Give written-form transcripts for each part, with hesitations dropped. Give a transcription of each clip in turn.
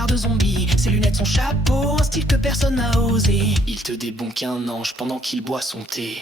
regard de zombie, ses lunettes, son chapeau, un style que personne n'a osé. Il te débonne qu'un ange pendant qu'il boit son thé.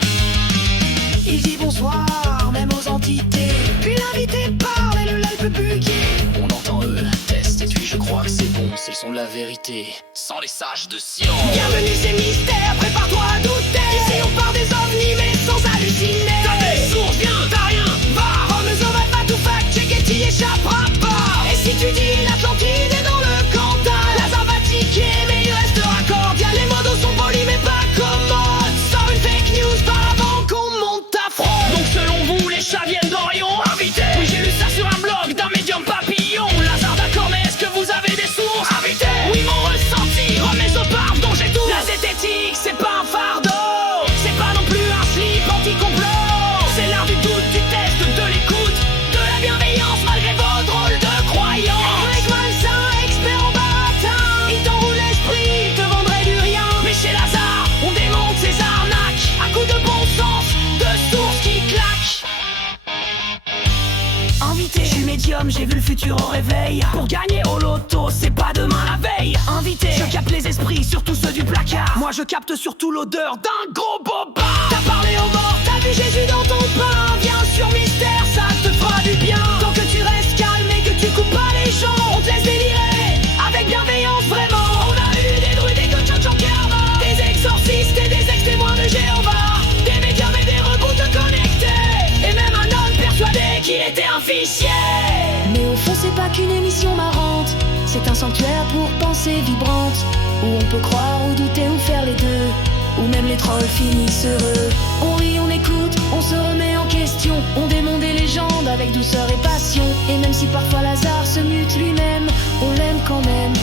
Il dit bonsoir, même aux entités. Puis l'invité parle et le live peut bugger. On entend test, et puis je crois que c'est bon, c'est le son de la vérité, sans les sages de science. Bienvenue c'est Mystère, prépare-toi à douter. Ici on part des ovnis mais sans halluciner. T'as des sources, viens, t'as rien, va. Romezo va tout fact-checker, t'y échapperas pas. Et si tu dis l'Atlantide est dans le Cantal, Lazare va tiquer mais il restera cordial. Les modos sont polis mais pas commodes. Sors une fake news par avant qu'on monte ta fraude. Donc selon vous les chats viennent d'Orion, invité. Oui j'ai lu ça sur un blog d'un médium papillon. Lazare d'accord mais est-ce que vous avez des sources? Invité. Oui mon ressenti, Romezo parle dont j'ai tout. La zététique c'est pas un fardeau, c'est pas non plus un slip anti-complot. C'est l'art du doute, du test, de l'écoute, de la bienveillance malgré vos drôles de croyances. Avec malsain, expert en baratin, il t'enroule l'esprit, il te vendrait du rien. Mais chez Lazare, on démonte ses arnaques à coups de bon sens, de sources qui claquent. Invité, je suis médium, j'ai vu le futur au réveil. Pour gagner au loto, c'est pas demain la veille. Invité, je capte les esprits, surtout ceux du placard. Moi je capte surtout l'odeur d'un gros bobard. T'as parlé aux morts, t'as vu Jésus dans ton pain. Viens sur Mystère, ça te fera du bien. Tant que tu restes calme et que tu coupes pas les gens, on te laisse délirer, avec bienveillance vraiment. On a eu des druides, des coachs en karma, des exorcistes et des ex-témoins de Jéhovah, des médiums et des reboots connectés, et même un homme persuadé qu'il était un fichier. Mais au fond c'est pas qu'une émission marrante, c'est un sanctuaire pour pensées vibrantes, où on peut croire ou douter ou faire les deux, où même les trolls finissent heureux. On rit, on écoute, on se remet en question, on démonte des légendes avec douceur et passion. Et même si parfois Lazare se mute lui-même, on l'aime quand même.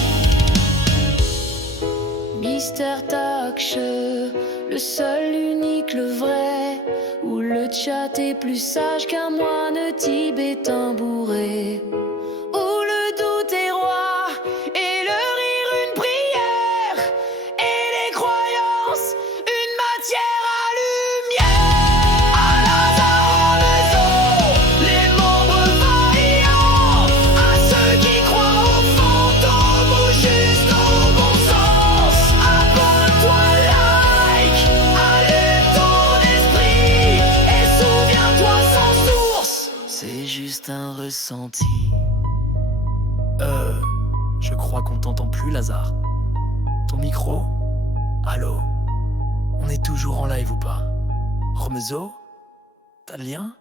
Mystère Talk Show, le seul, l'unique, le vrai, où le chat est plus sage qu'un moine tibétain bourré, où le doute est roi et le rire une prière, et les croyances une matière à lumière. À Lazare, Romezo, les membres vaillants, à ceux qui croient aux fantômes ou juste au bon sens. Abonne-toi, like, allume ton esprit et souviens-toi sans source, c'est juste un ressenti. Je crois qu'on t'entend plus Lazare. Ton micro? Allô? On est toujours en live ou pas? Romezo? T'as le lien?